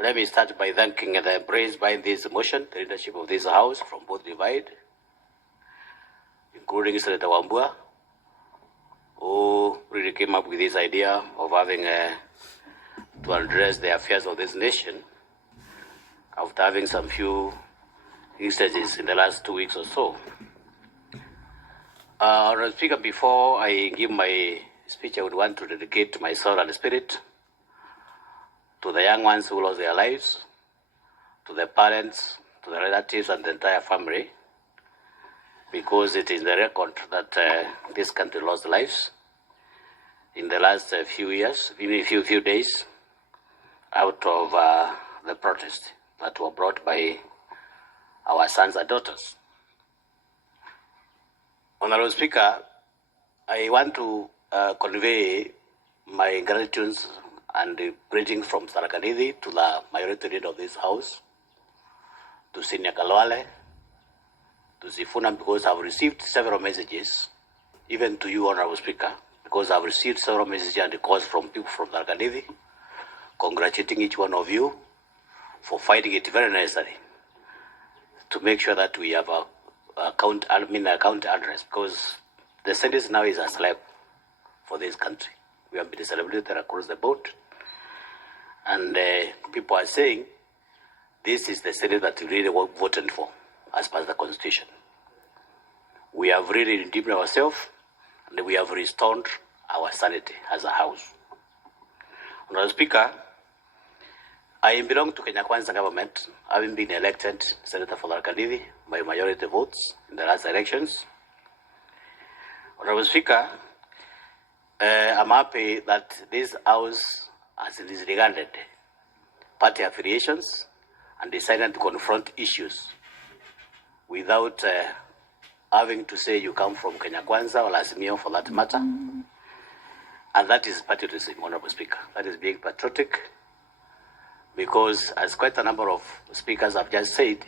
Let me start by thanking and praised by this motion, the leadership of this House from both divide, including Senator Wambua, who really came up with this idea of having to address the affairs of this nation after having some few instances in the last 2 weeks or so. Honourable Speaker, before I give my speech, I would want to dedicate my soul and spirit to the young ones who lost their lives, to the parents, to the relatives, and the entire family, because it is the record that this country lost lives in the last few years, even few days, out of the protests that were brought by our sons and daughters. Honourable Speaker, I want to convey my gratitude and greetings from Tharaka Nithi to the majority leader of this House, to Senior Kalwale, to Sifuna, because I've received several messages, even to you, Honourable Speaker, because I've received several messages and calls from people from Tharaka Nithi, congratulating each one of you for finding it very necessary to make sure that we have a account address, because the sentence now is a slave for this country. We have been celebrated across the board, and people are saying this is the Senate that we really voted for as per the Constitution. We have really redeemed ourselves, and we have restored our sanity as a House. Honourable Speaker, I belong to Kenya Kwanza government, having been elected Senator for Tharaka Nithi by majority votes in the last elections. Honourable Speaker, I'm happy that this House has disregarded party affiliations and decided to confront issues without having to say you come from Kenya Kwanza or Azimio for that matter. And that is patriotism, Honourable Speaker. That is being patriotic, because as quite a number of speakers have just said,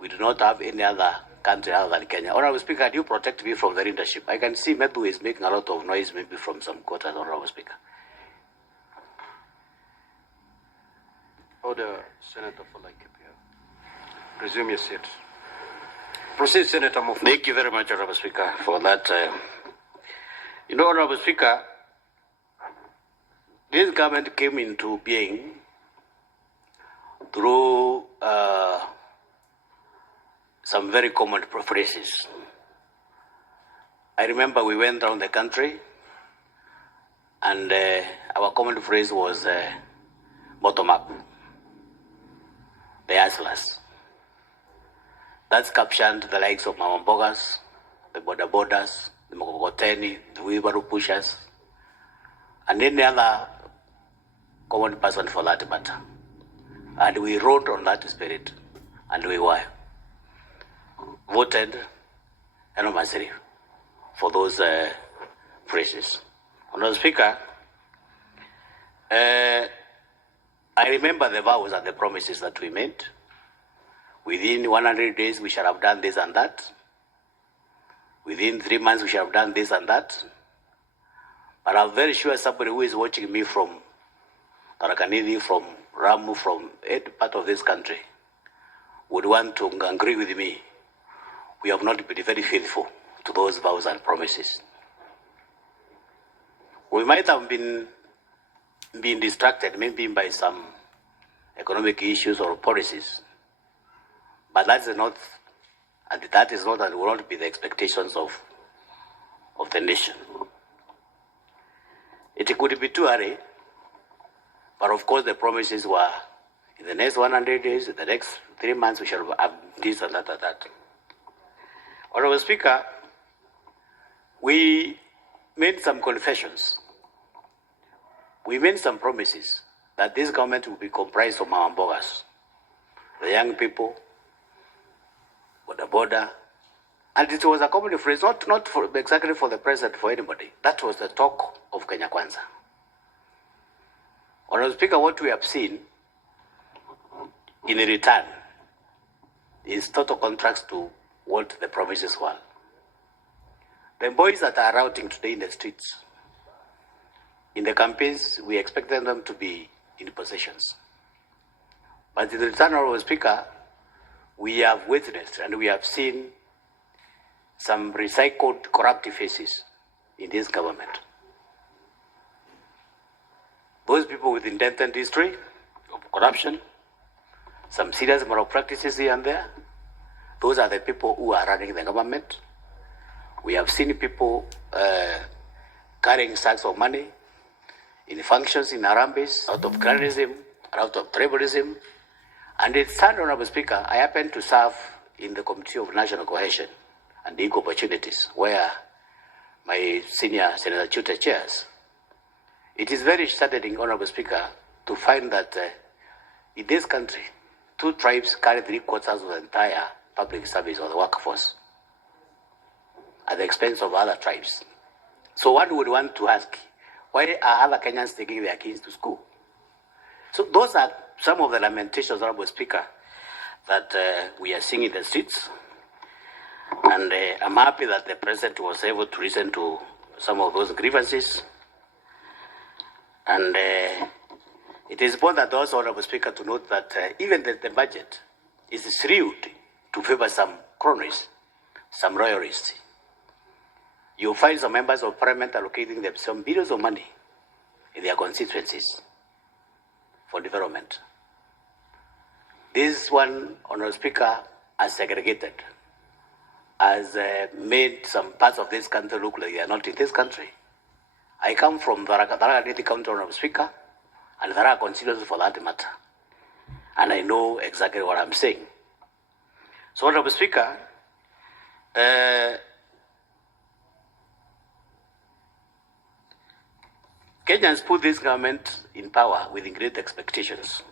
we do not have any other country other than Kenya. Honourable Speaker, do you protect me from the leadership? I can see Medu is making a lot of noise, maybe from some quarters, Honourable Speaker. Order, Senator for Laikipia. Resume your seat. Proceed, Senator Mufti. Thank you very much, Honourable Speaker, for that. Honourable Speaker, this government came into being through some very common phrases. I remember we went around the country, and our common phrase was bottom up, the hustlers. That's captioned the likes of Mama Mbogas, the border borders, the Mokokoteni, the wheelbarrow pushers, and any other common person for that matter. And we wrote on that spirit, and we were voted enormously for those phrases. Honourable Speaker, I remember the vows and the promises that we made. Within 100 days, we shall have done this and that. Within 3 months, we shall have done this and that. But I'm very sure somebody who is watching me from Tharaka Nithi, from Ramu, from any part of this country, would want to agree with me. We have not been very faithful to those vows and promises. We might have been distracted, maybe by some economic issues or policies, but that is not and will not be the expectations of the nation. It could be too early, but of course the promises were in the next 100 days, in the next 3 months, we shall have this and that and that. Honourable Speaker, we made some confessions. We made some promises that this government will be comprised of Mama Mbogas, the young people, the border, and it was a common phrase, not exactly for the president, for anybody. That was the talk of Kenya Kwanza. Honourable Speaker, what we have seen in return is total contrast to what the promises were. The boys that are routing today in the streets, in the campaigns, we expected them to be in possessions. But in return, Honorable Speaker, we have witnessed and we have seen some recycled corruptive faces in this government. Those people with indented history of corruption, some serious moral practices here and there, those are the people who are running the government. We have seen people carrying sacks of money in functions in Harambes, out of cronyism, out of tribalism. And it's sad, Honorable Speaker, I happen to serve in the Committee of National Cohesion and Equal Opportunities, where my senior Senator Chuta chairs. It is very saddening, Honorable Speaker, to find that in this country, 2 tribes carry 3/4 of the entire public service or the workforce at the expense of other tribes. So one would want to ask, why are other Kenyans taking their kids to school? So those are some of the lamentations, Honorable Speaker, that we are seeing in the streets. And I'm happy that the President was able to listen to some of those grievances. And it is important also, Honorable Speaker, to note that even the budget is skewed to favor some cronies, some royalists. You find some members of parliament allocating them some billions of money in their constituencies for development. This one, Honorable Speaker, has segregated, has made some parts of this country look like they are not in this country. I come from Tharaka, Nithi County, Honorable Speaker, and Tharaka constituency for that matter. And I know exactly what I'm saying. So, Honorable Speaker, Kenyans put this government in power with great expectations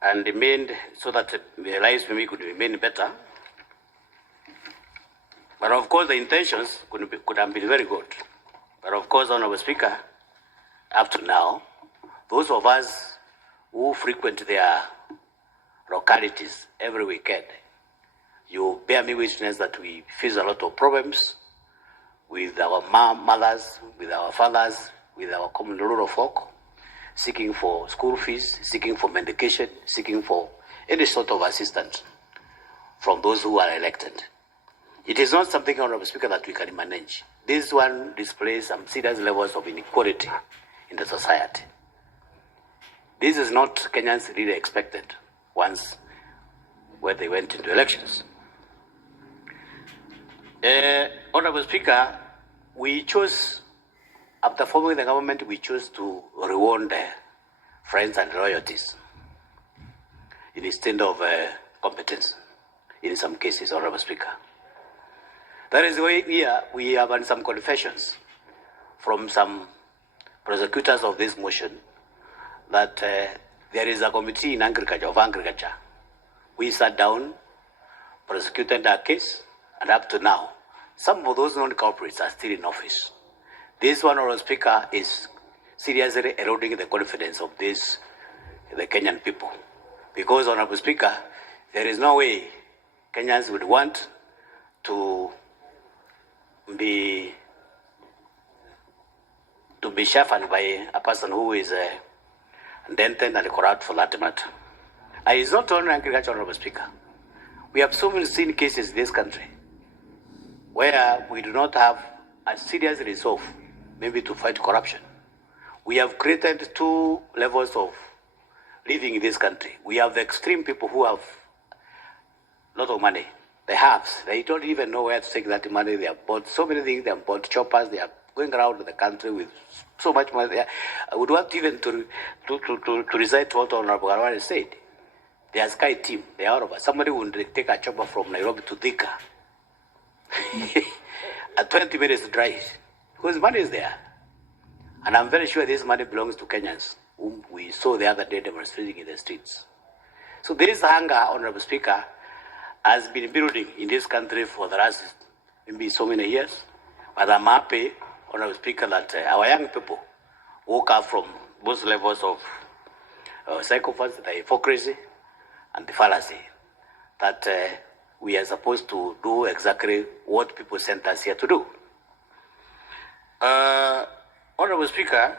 and remained so that their lives maybe could remain better. But of course, the intentions could have been very good. But of course, Honorable Speaker, up to now, those of us who frequent their localities every weekend, you bear me witness that we face a lot of problems with our mothers, with our fathers, with our common rural folk, seeking for school fees, seeking for medication, seeking for any sort of assistance from those who are elected. It is not something, Honorable Speaker, that we can manage. This one displays some serious levels of inequality in the society. This is not Kenyans really expected once when they went into elections. Honorable Speaker, we chose, after forming the government, we chose to reward friends and loyalties instead of competence in some cases, Honorable Speaker. That is why here we have had some confessions from some prosecutors of this motion that there is a committee in agriculture. We sat down, prosecuted our case, and up to now, some of those non-culprits are still in office. This one, Honorable Speaker, is seriously eroding the confidence of the Kenyan people. Because, Honorable Speaker, there is no way Kenyans would want to be shuffled by a person who is dented and corrupt for that matter. And it's not only agriculture, Honorable Speaker. We have so many seen cases in this country where we do not have a serious resolve maybe to fight corruption. We have created 2 levels of living in this country. We have the extreme people who have a lot of money. They have. They don't even know where to take that money. They have bought so many things. They have bought choppers. They are going around the country with so much money. I would want even to recite what Honorable Gachagua said. They are Sky team. They are over. Somebody would take a chopper from Nairobi to Thika. A 20 minutes drive. Because money is there. And I'm very sure this money belongs to Kenyans, whom we saw the other day demonstrating in the streets. So this hunger, Honorable Speaker, has been building in this country for the last maybe so many years. But I'm happy, Honorable Speaker, that our young people woke up from both levels of psychopaths, the hypocrisy and the fallacy, that we are supposed to do exactly what people sent us here to do. Honorable Speaker,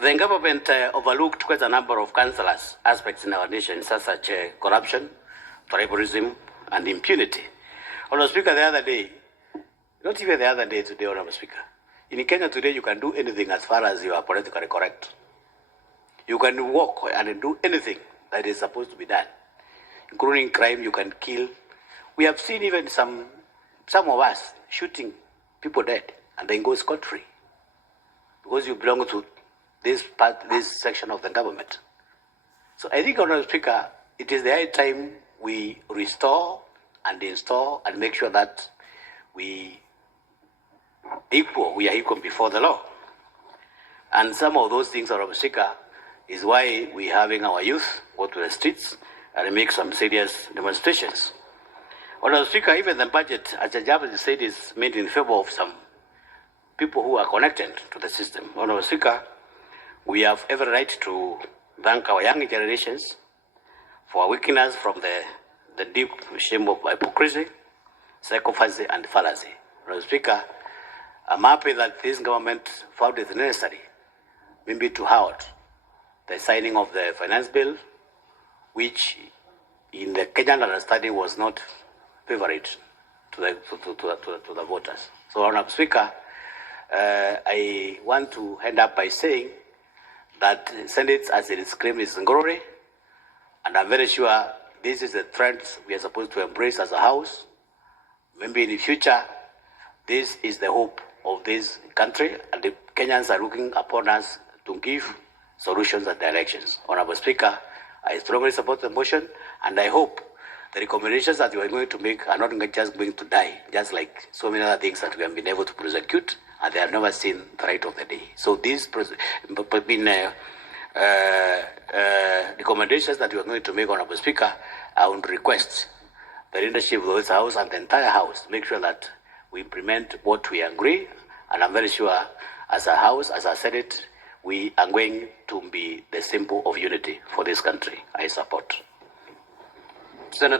The government overlooked quite a number of cancerous aspects in our nation, such as corruption, tribalism, and impunity. Honourable Speaker, the other day, not even the other day, today, Honourable Speaker, in Kenya today, you can do anything as far as you are politically correct. You can walk and do anything that is supposed to be done, including crime. You can kill. We have seen even some of us shooting people dead and then go scot-free because you belong to this section of the government. So I think, Honourable Speaker, it is the high time we restore and install and make sure that we are equal before the law. And some of those things, Honourable Speaker, is why we're having our youth go to the streets and make some serious demonstrations. Honourable Speaker, even the budget, as Gachagua said, is made in favor of some people who are connected to the system. Honourable Speaker, we have every right to thank our young generations for waking us from the deep shame of hypocrisy, psychopathy, and fallacy. Honourable Speaker, I'm happy that this government found it necessary, maybe to halt the signing of the finance bill, which in the Kenyan understanding was not favorite to the voters. So, Honourable Speaker, I want to end up by saying that Senate, as it is claimed, is glory, and I'm very sure this is a trend we are supposed to embrace as a house. Maybe in the future, this is the hope of this country, and the Kenyans are looking upon us to give solutions and directions. Honourable Speaker, I strongly support the motion, and I hope the recommendations that we are going to make are not just going to die, just like so many other things that we have been able to prosecute, and they have never seen the light of the day. So these recommendations that we are going to make, Honourable Speaker, I would request the leadership of this House and the entire House to make sure that we implement what we agree, and I'm very sure as a House, as a Senate, we are going to be the symbol of unity for this country. I support. Senator